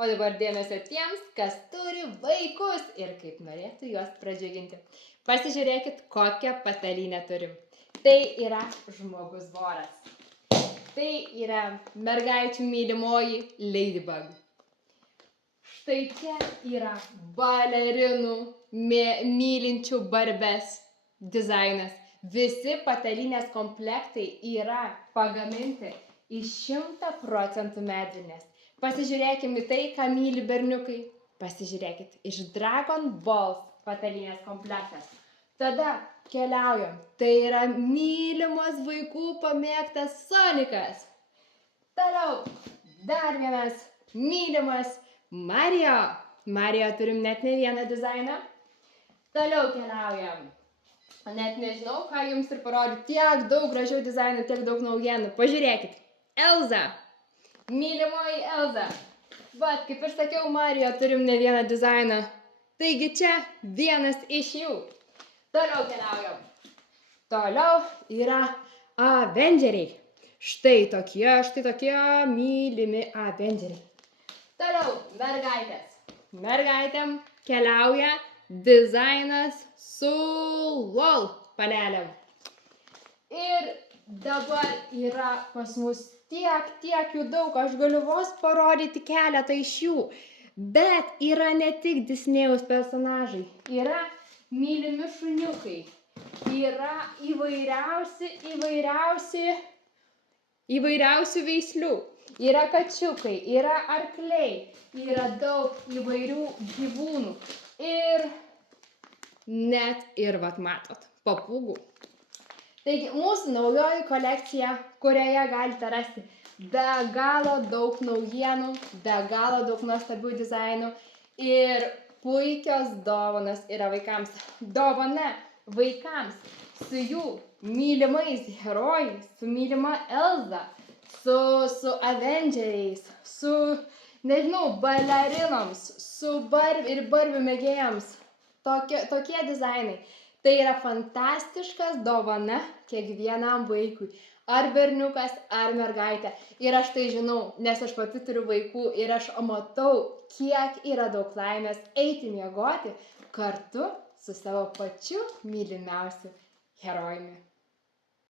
O dabar dėmesio tiems, kas turi vaikus ir kaip norėtų juos pradžiuginti. Pasižiūrėkit, kokią patalynę turim. Tai yra žmogus voras. Tai yra mergaičių mylimoji Ladybug. Štai čia yra balerinų mylinčių Barbes dizainas. Visi patalynės komplektai yra pagaminti iš 100% medvilnės. Pasižiūrėkime į tai, ką myli berniukai. Pasižiūrėkit, iš Dragon Balls patalynės komplektas. Tada keliaujam. Tai yra mylimas vaikų pamėgtas Sonikas. Toliau, dar vienas mylimas Mario. Mario turim net ne vieną dizainą. Toliau keliaujam. Net nežinau, ką jums ir parodyti. Tiek daug gražių dizainų, tiek daug naujienų. Pažiūrėkit. Elza. Mylimoji Elza. Vat, kaip ir sakiau, Mario turim ne vieną dizainą. Taigi čia vienas iš jų. Toliau keliaujam. Toliau yra Avengeriai. Štai tokie mylimi Avengeriai. Toliau mergaitės. Mergaitėm keliauja dizainas su LOL panelėm. Ir dabar yra pas mus tiek jų daug, aš galiu vos parodyti keletą iš jų. Bet yra ne tik Disnėjaus personažai, yra mylimi šuniukai, yra įvairiausių veislių, yra kačiukai, yra arkliai, yra daug įvairių gyvūnų ir net ir, vat matot, papūgų. Taigi mūsų naujoji kolekcija, kurioje galite rasti be galo daug naujienų, be galo daug nuostabių dizainų ir puikios dovanos yra vaikams. Dovana vaikams su jų mylimais herojais, su mylima Elza, su Avengeriais, su, nežinau, balerinoms, su Barbių mėgėjams. Tokie dizainai. Tai yra fantastiškas dovana kiekvienam vaikui. Ar berniukas, ar mergaitė. Ir aš tai žinau, nes aš pati turiu vaikų ir aš matau, kiek yra daug laimės eiti miegoti kartu su savo pačiu mylimiausiu herojumi.